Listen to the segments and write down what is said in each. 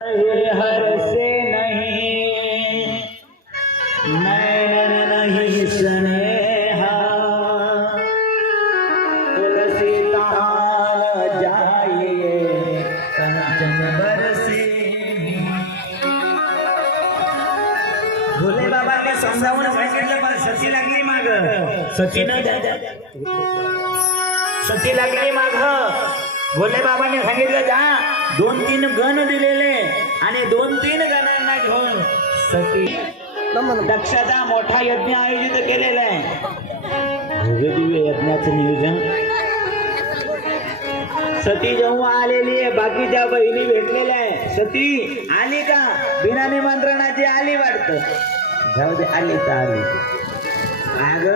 हर से नहीं। नैनन नहीं स्नेहा। तुलसी ताल जाइए कंचन बरसे। भोले बाबा मी समजावून सांगितलं पण सती लागली माग। सती न सती लागली माग भोले बाबाने सांगितलं दोन तीन गण दिलेले आणि दोन तीन गणांना घेऊन सती दक्षाचा मोठा यज्ञ आयोजित केलेला आहे. दिव्य यज्ञाचं नियोजन. सती जेव्हा आलेली आहे बाकीच्या बहिणी भेटलेल्या आहे. सती आली का? बिना निमंत्रणाची आली वाटत. जाऊ दे आली तर आली. अग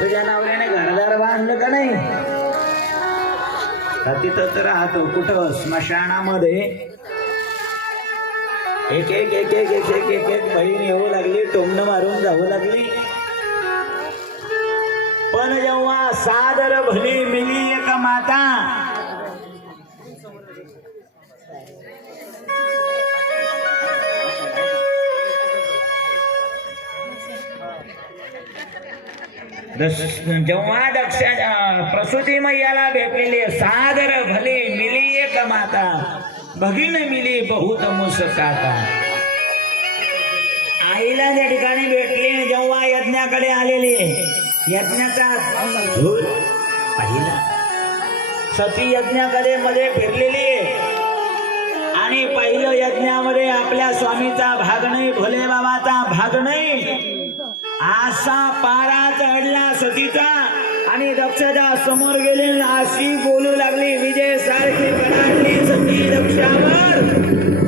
तुझ्या नवऱ्याने घरदार बांधलं का नाही? का तिथं तर राहतो. कुठं? स्मशानामध्ये. एक एक एक एक एक एक एक एक बहीण येऊ लागली टोमणं मारून जाऊ लागली. पण जेव्हा सादर भली मिली एक माता जेव्हा दक्ष प्रसूती मैयाला भेटलेली आहे, सादर भले मिली एक माता भगिन मिली बहुत मुसकाता आईला त्या ठिकाणी भेटली जेव्हा यज्ञाकडे आलेली यज्ञाचा धूर पाहिला. सती यज्ञाकडे मध्ये फिरलेली आणि पहिलं यज्ञामध्ये आपल्या स्वामीचा भाग नाही भोले बाबाचा भाग नाही. असा पारा चढला सतीचा. आणि दक्षाच्या समोर गेले अशी बोलू लागली. विजय सारखी कडाडली सती दक्षावर.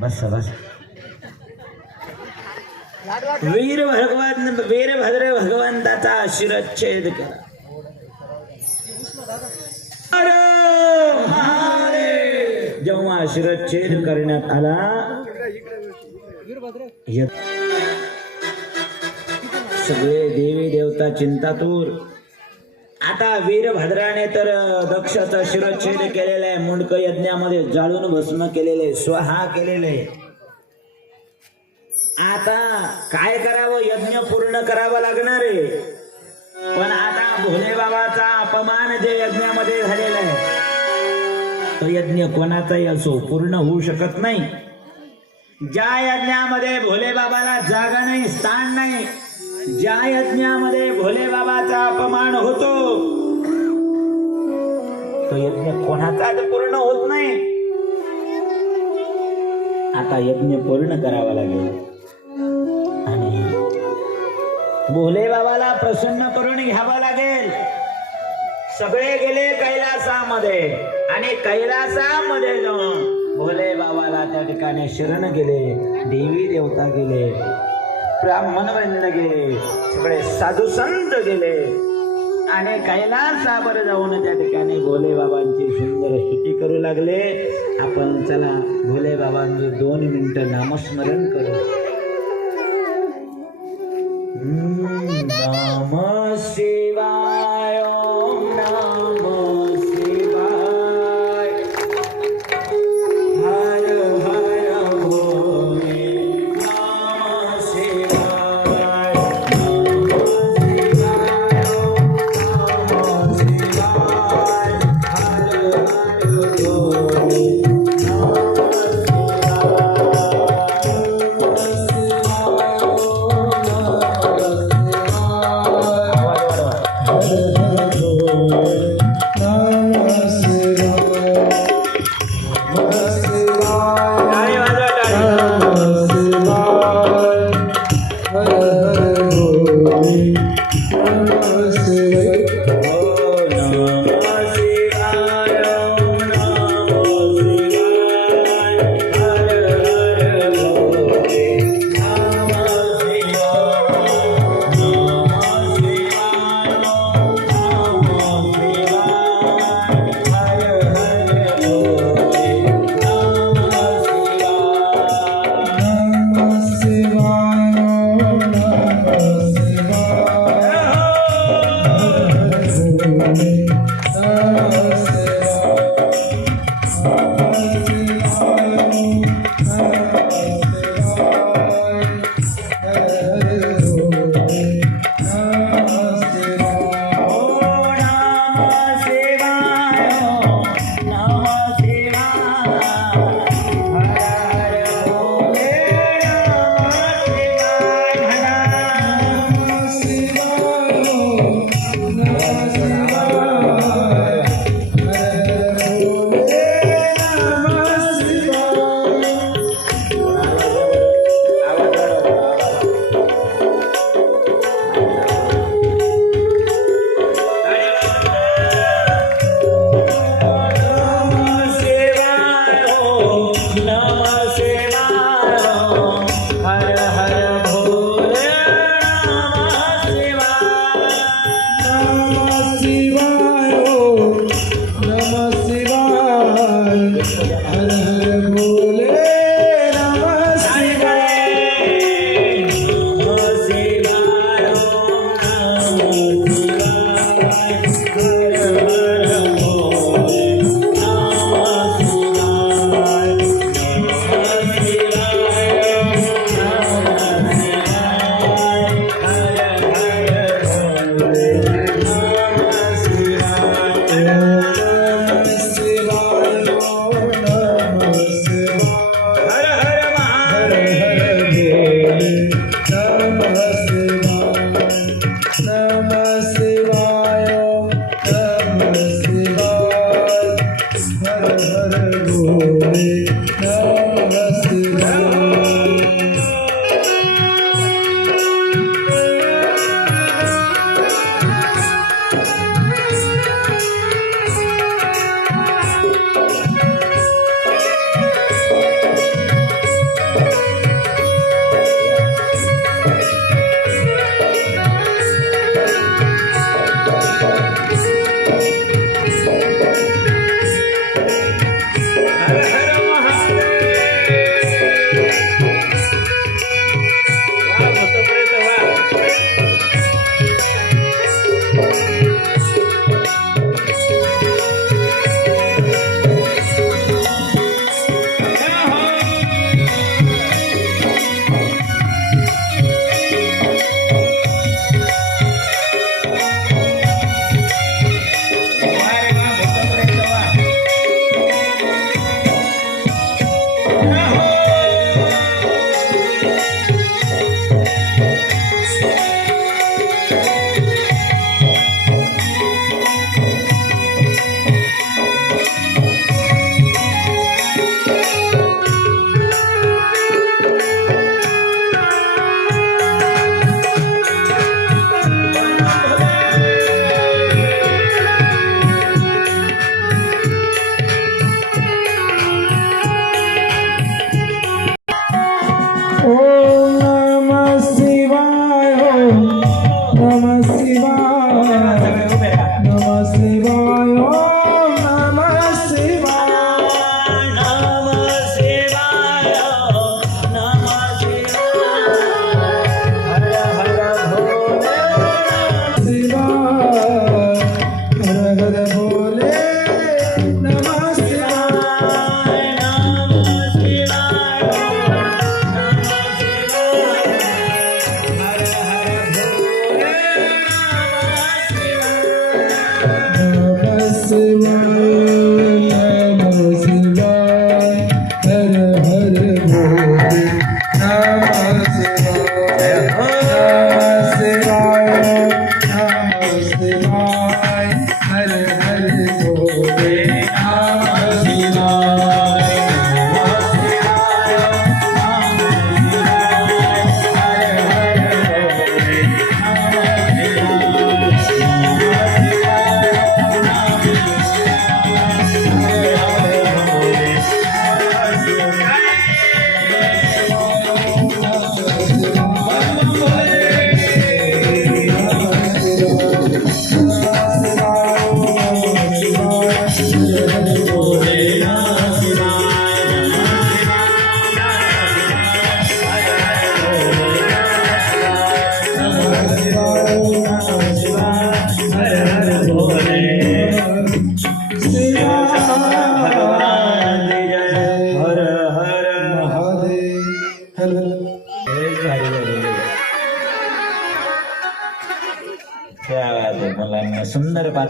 बस बस. वीर भगवान वीरभद्र भगवंताचा शिरच्छेद करा. जेव्हा शिरच्छेद करण्यात आला सगळे देवी देवता चिंतातूर. आता वीरभद्राने तर दक्षाचा शिरच्छेद केलेला आहे. मुंडक यज्ञामध्ये जाळून भस्म केलेले स्वहा केलेले आता काय करावं? यज्ञ पूर्ण करावं लागणार आहे. पण आता भोले बाबाचा अपमान जे यज्ञामध्ये झालेला आहे तो यज्ञ कोणाचाही असो पूर्ण होऊ शकत नाही. ज्या यज्ञामध्ये भोले बाबाला जागा नाही स्थान नाही ज्या यज्ञामध्ये भोले बाबाचा अपमान होतो तो यज्ञ कोणाचाच पूर्ण होत नाही. आता यज्ञ पूर्ण करावा लागेल. आणि भोले बाबाला प्रसन्न करून घ्यावा लागेल. सगळे गेले कैलासामध्ये आणि कैलासामध्ये जाऊन भोले बाबाला त्या ठिकाणी शरण गेले देवी देवता गेले. ब्राह्मण वृंद गेले सगळे साधू संत गेले. आणि कैलासावर जाऊन त्या ठिकाणी भोले बाबांची सुंदर स्तुती करू लागले. आपण चला भोले बाबांचे दोन मिनिटं नामस्मरण करू. नाम सेवा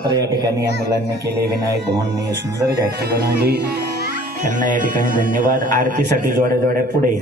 सुंदर या ठिकाणी या मुलांनी केले विनायक भवनने सुंदर झाकी बनवली. त्यांना या ठिकाणी धन्यवाद. आरतीसाठी जोड्या जोड्या पुढे.